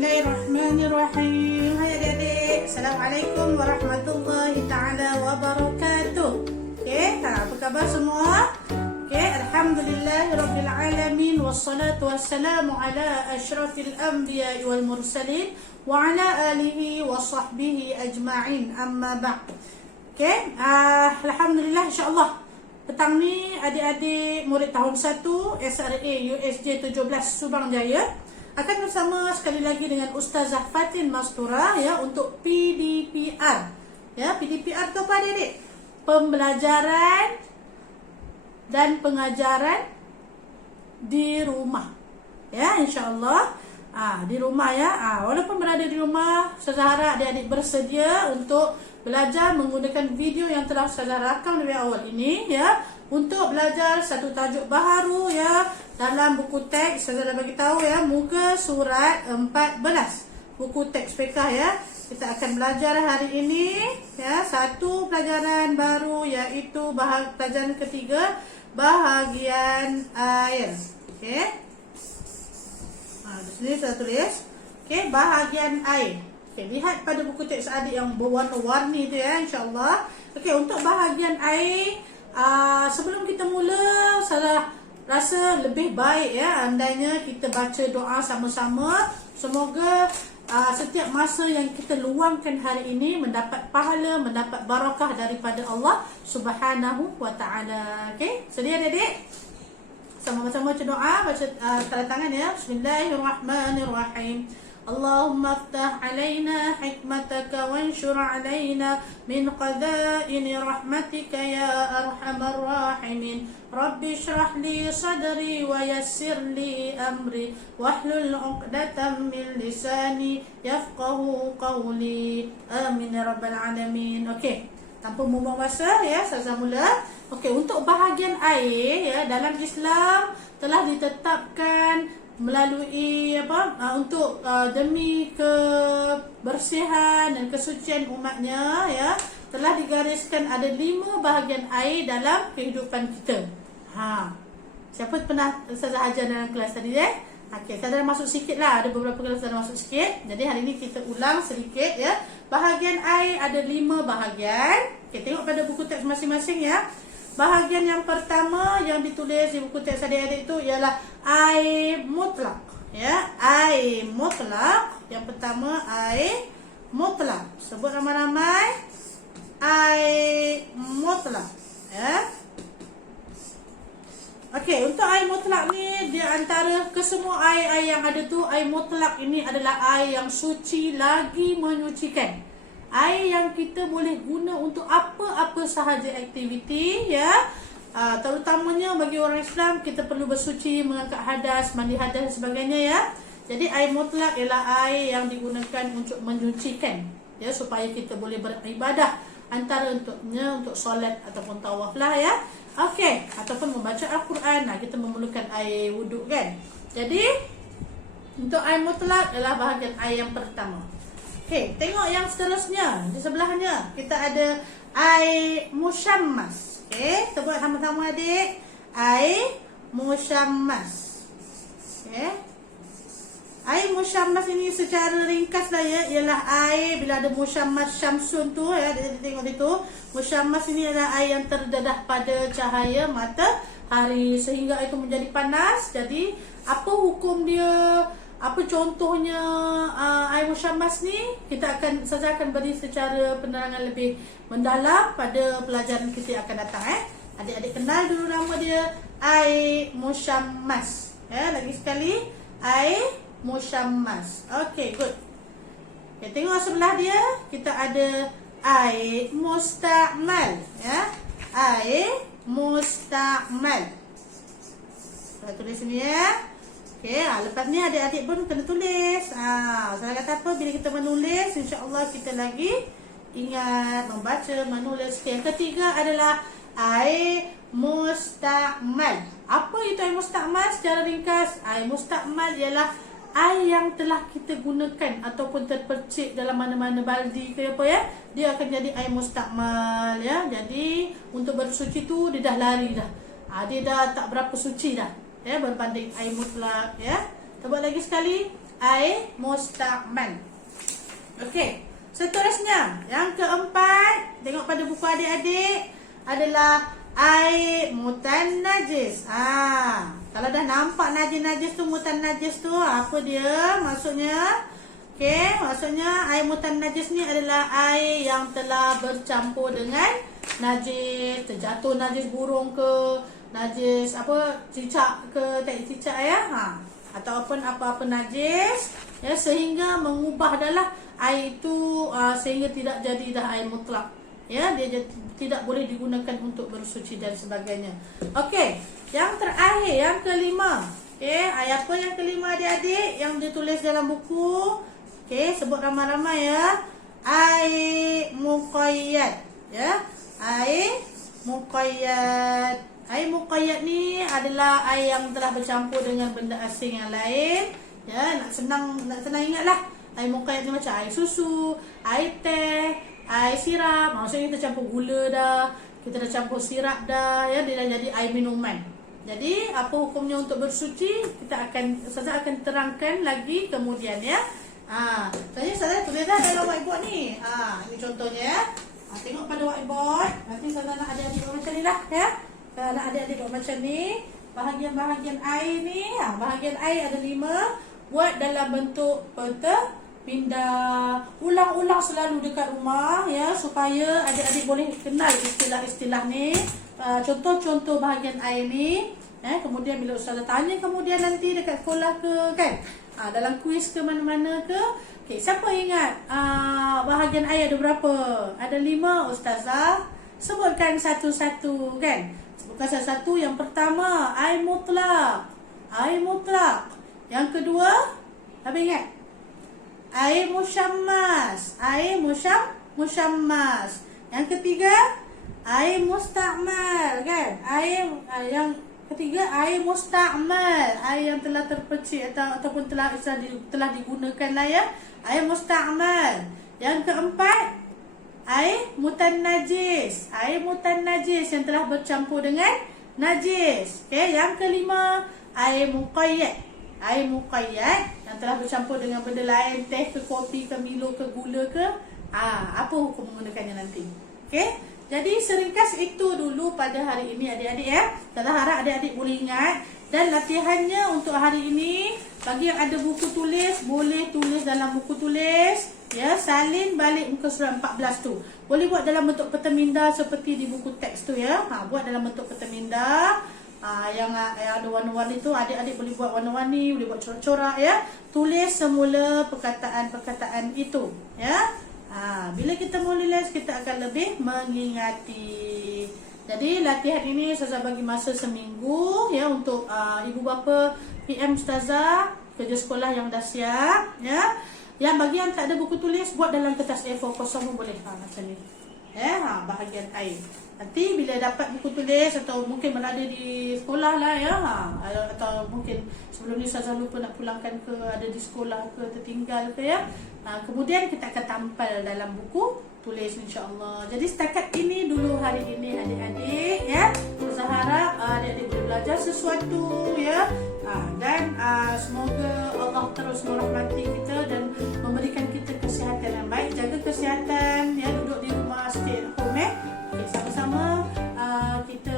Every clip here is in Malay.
Bismillahirrahmanirrahim. Hai adik-adik, Assalamualaikum warahmatullahi ta'ala wabarakatuh. Apa khabar semua? Alhamdulillahirrabbilalamin. Wassalatu wassalamu ala ashrafil anbiya wal mursalin wa ala alihi wa sahbihi ajma'in, amma ba'd. Alhamdulillah, insyaAllah petang ni adik-adik murid tahun 1 SRA USJ 17 Subang Jaya akan bersama sekali lagi dengan Ustazah Fatin Mastura untuk PDPR. PDPR itu apa adik-adik? Pembelajaran dan pengajaran di rumah. InsyaAllah di rumah walaupun berada di rumah, Ustazah harap adik-adik bersedia untuk belajar menggunakan video yang telah Ustazah rakam dari awal ini untuk belajar satu tajuk baharu dalam buku teks. Ustazah dah bagi tahu muka surat 14 buku teks fiqh kita akan belajar hari ini satu pelajaran baru, iaitu pelajaran ketiga, bahagian air. Di sini saya tulis bahagian air. Lihat pada buku teks adik yang berwarna-warni tu insyaAllah. Untuk bahagian air, sebelum kita mula, saya rasa lebih baik andainya kita baca doa sama-sama. Semoga setiap masa yang kita luangkan hari ini mendapat pahala, mendapat barakah daripada Allah Subhanahu wa ta'ala. Sedia adik-adik? Sama-sama baca doa, baca tanda tangan Bismillahirrahmanirrahim. Allahumma aftah alaina hikmataka wanshur alaina min qadaini rahmatika ya arhamar rahimin. Rabbi shrah li sadri wa yassir li amri wahlul 'uqdatam min lisani yafqahu qawli. Amin ya rabbal alamin. Tanpa membuang masa saya mula. Untuk bahagian air dalam Islam telah ditetapkan melalui untuk demi kebersihan dan kesucian umatnya telah digariskan ada 5 bahagian air dalam kehidupan kita. Siapa pernah Ustazah ajar dalam kelas tadi saya dah masuk sikit lah, ada beberapa kelas dah masuk sikit. Jadi hari ini kita ulang sedikit bahagian air ada 5 bahagian. Tengok pada buku teks masing-masing Bahagian yang pertama yang ditulis di buku teks adik-adik itu ialah air mutlak. Air mutlak. Yang pertama air mutlak. Sebut ramai-ramai. Air mutlak. Untuk air mutlak ni, dia antara kesemua air-air yang ada tu, air mutlak ini adalah air yang suci lagi menyucikan. Air yang kita boleh guna untuk apa-apa sahaja aktiviti terutamanya bagi orang Islam, kita perlu bersuci, mengangkat hadas, mandi hadas dan sebagainya Jadi air mutlak ialah air yang digunakan untuk menyucikan supaya kita boleh beribadah, antara untuk solat ataupun tawaf ataupun membaca Al-Quran. Kita memerlukan air wuduk Jadi untuk air mutlak adalah bahagian air yang pertama. Tengok yang seterusnya. Di sebelahnya kita ada air musyammas. Sebut sama-sama adik. Air musyammas. Air musyammas ini secara ringkas ialah air bila ada musyammas syamsun tu tengok itu. Musyammas ini adalah air yang terdedah pada cahaya matahari sehingga itu menjadi panas. Jadi apa hukum dia? Apa contohnya air musyammas ni? Saya akan beri secara penerangan lebih mendalam pada pelajaran kita akan datang. Adik-adik kenal dulu nama dia, air musyammas. Lagi sekali, air musyammas. Good. Tengok sebelah dia, kita ada air mustakmal. Air mustakmal. Saya tulis sini lepas ni adik-adik pun kena tulis. Saya kata apa, bila kita menulis, insya-Allah kita lagi ingat membaca, menulis. Yang ketiga adalah air mustakmal. Apa itu air mustakmal? Secara ringkas, air mustakmal ialah air yang telah kita gunakan ataupun terpercik dalam mana-mana baldi ke dia akan jadi air mustakmal Jadi untuk bersuci tu dia dah lari dah. Dia dah tak berapa suci dah berbanding air mutlak Coba lagi sekali. air musta'mal. Okey. Seterusnya, yang keempat, tengok pada buku adik-adik, adalah air mutannajis. Kalau dah nampak najis-najis tu, mutannajis tu, apa dia maksudnya? Okey, maksudnya air mutannajis ni adalah air yang telah bercampur dengan najis, terjatuh najis burung ke, najis apa, cicak ke, tak cicak ya, ataupun apa-apa najis ya, sehingga mengubah adalah air itu sehingga tidak jadi dah air mutlak ya, dia tidak boleh digunakan untuk bersuci dan sebagainya. Okey, yang terakhir, yang kelima. Okey, air apa yang kelima adik-adik yang ditulis dalam buku? Okey, sebut ramai-ramai ya. Air muqayyad ya. Air muqayyad. Air muqayyad ni adalah air yang telah bercampur dengan benda asing yang lain ya. Nak senang ingatlah. Air muqayyad ni macam air susu, air teh, air sirap. Maksudnya kita campur gula dah, kita dah campur sirap dah ya, dia dah jadi air minuman. Jadi apa hukumnya untuk bersuci, Ustazah akan terangkan lagi kemudian ya. Saya tulis dah dalam whiteboard ni. Ini contohnya ya. Tengok pada whiteboard. Nanti Ustazah nak adik-adik buat macam ni lah ya. Kalau nak adik-adik buat macam ni, bahagian-bahagian air ni, bahagian air ada 5. Buat dalam bentuk peta minda. Ulang-ulang selalu dekat rumah ya, supaya adik-adik boleh kenal istilah-istilah ni, contoh-contoh bahagian air ni. Kemudian bila Ustazah tanya kemudian nanti dekat sekolah ke kan, dalam kuis ke mana-mana ke, siapa ingat bahagian air ada berapa? Ada 5 Ustazah. Sebutkan satu-satu kan. Sebutkan satu-satu. Yang pertama, air mutlak. Air mutlak. Yang kedua, apa ingat? Air musyammas. Air musyammas. Yang ketiga, air musta'mal kan? Yang ketiga, air musta'mal. Air yang telah terpercik ataupun telah digunakan lah ya. Air musta'mal. Yang keempat, air mutannajis. Air mutannajis yang telah bercampur dengan najis. Okey, yang kelima, air muqayyad. Air muqayyad yang telah bercampur dengan benda lain, teh ke, kopi ke, Milo ke, gula ke, apa hukum menggunakannya nanti. Okey, jadi seringkas itu dulu pada hari ini adik-adik ya. Saya harap adik-adik boleh ingat. Dan latihannya untuk hari ini, bagi yang ada buku tulis, boleh tulis dalam buku tulis ya, salin balik muka surat 14 tu. Boleh buat dalam bentuk peta minda seperti di buku teks tu ya. Buat dalam bentuk peta minda. Yang ada warna-warni tu, adik-adik boleh buat warna-warni, boleh buat corak-corak ya. Tulis semula perkataan-perkataan itu ya. Bila kita menulis, kita akan lebih mengingati. Jadi latihan ini Ustazah bagi masa seminggu ya, untuk ibu bapa PM Ustazah, kerja sekolah yang dah siap ya. Yang bagi yang tak ada buku tulis, buat dalam kertas A4 kosong pun boleh macam ni ya. Bahagian air. Nanti bila dapat buku tulis atau mungkin berada di sekolah lah ya, atau mungkin sebelum ni Ustazah lupa nak pulangkan ke, ada di sekolah ke, tertinggal ke ya, kemudian kita akan tampal dalam buku tulis insya-Allah. Jadi setakat ini dulu hari ini adik-adik ya. Ustazah harap adik-adik boleh belajar sesuatu ya. Dan semoga Allah terus merahmati kita dan memberikan kita kesihatan yang baik. Jaga kesihatan ya, duduk di rumah, stay at home sama-sama kita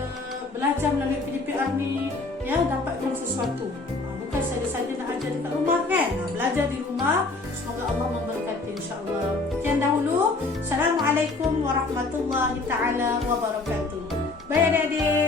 belajar melalui PDPR ni ya, dapatkan sesuatu. Bukan saja-saja nak ajar dekat rumah kan, belajar di rumah. Semoga Allah memberkati insya-Allah. Sekian dahulu. Assalamualaikum warahmatullahi taala wabarakatuh. Bye adik-adik.